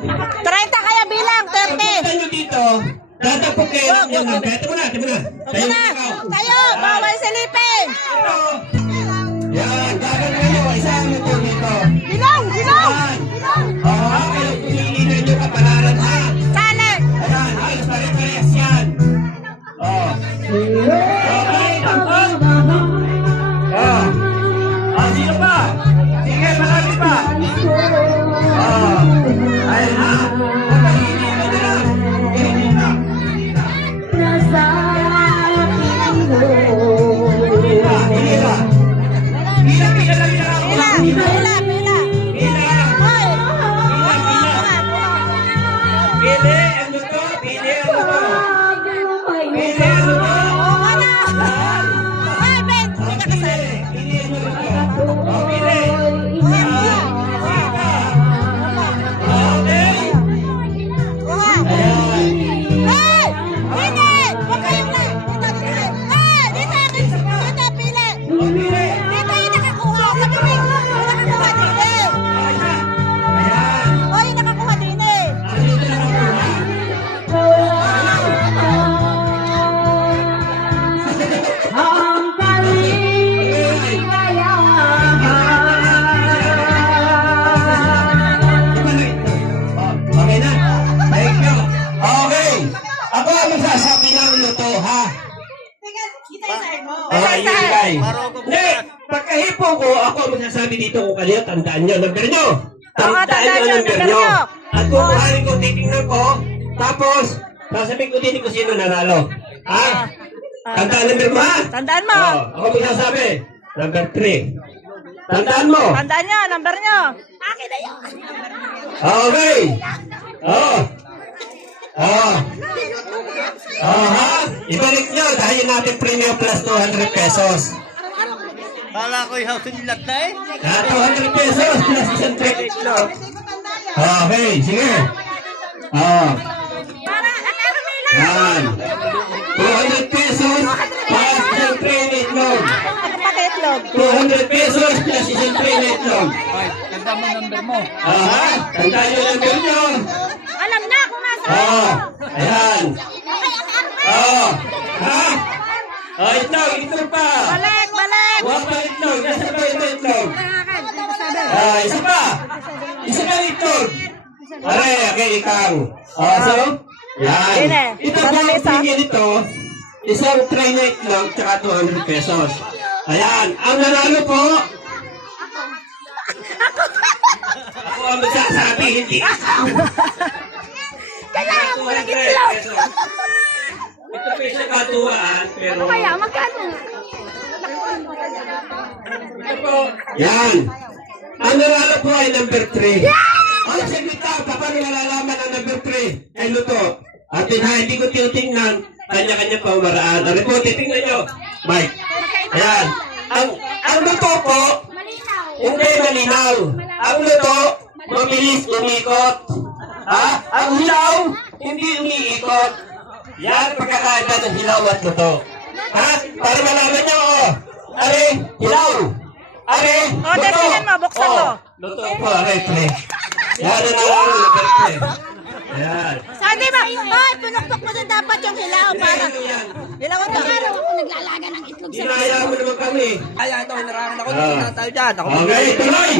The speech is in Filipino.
30 kaya bilang, 30. Pagpunta nyo dito, tatapok kayo ng yung number. Ito muna, ito muna. Tayo na, tayo, bawal silipin. Ito. Yan, gagawin nyo. Isang ito dito. Bilang, bilang. Oo, kayo pinilinan nyo kapalaran ha. Sali. Ayan, halos pare-parehas yan. Oo. Okay, tapos. Oo. Sino pa? Sige, marami pa. Oo. Ayan ha. Pila. Ay, Ben, hindi ka kasali. Hindi, pagkahipo ko, ako ang magsasabi dito kung kanina, tandaan nyo, number nyo. Tandaan nyo, number nyo. At kukuhanin ko, titingnan ko, tapos, sasabihin ko din kung sino nanalo. Ha? Tandaan number mo, ha? Tandaan mo. Ako magsasabi, number 3. Tandaan mo. Tandaan nyo, number nyo. Akin na yun. Okay. Ha? Ibalik nyo, dahil natin premium plus 200 pesos. Kala ko yung sinilad na eh. 200 pesos plus isang trip. Okay, sige. Yan. 200 pesos plus isang train itlog. 200 pesos plus isang train itlog. Ay, tanda mo number mo. Tandaan nyo number nyo. Alam na kung nasa. Ayan. Itlog pa. Balik. Huwag pa itlog. Nasa pa itlog. Isa pa itlog. Okay, ikaw. So, yan. Ito po ang tingin ito. Isang tray na itlog, tsaka 200 pesos. Ayan. Ang nanalo po, ako ang magsasabi, hindi ikaw. Kailangan mo lang 200 itlog. pesos. Ito pa yung katuwaan, pero... Kaya, magkano? Ito po. Yan. Ang nanalo po ay number 3. Ang sagita, paano nalalaman ang number 3? Ay luto. At hindi ko titingnan, kanya-kanya pamaraan. Ano po, titingnan nyo. Mike. Ayan. Ang luto po, hindi malinaw. Ang luto, mabilis umikot. Ang hilaw, hindi umiikot. Yan pagkakaiba ng hilaw at luto. Para malaman nyo, are, hilaw. Are, luto. Tingnan mo, buksan mo. Luto po, are, play. Yan ang alam ng play. Yan. Sabi ba? Ay, pinukpok mo din dapat yung hilaw para. Hilaw ito. Araw ako naglalaga ng itlog sa Ginaya mo naman kami. Kaya ito, hinarangan ako. Tayo dyan. Okay, tuloy.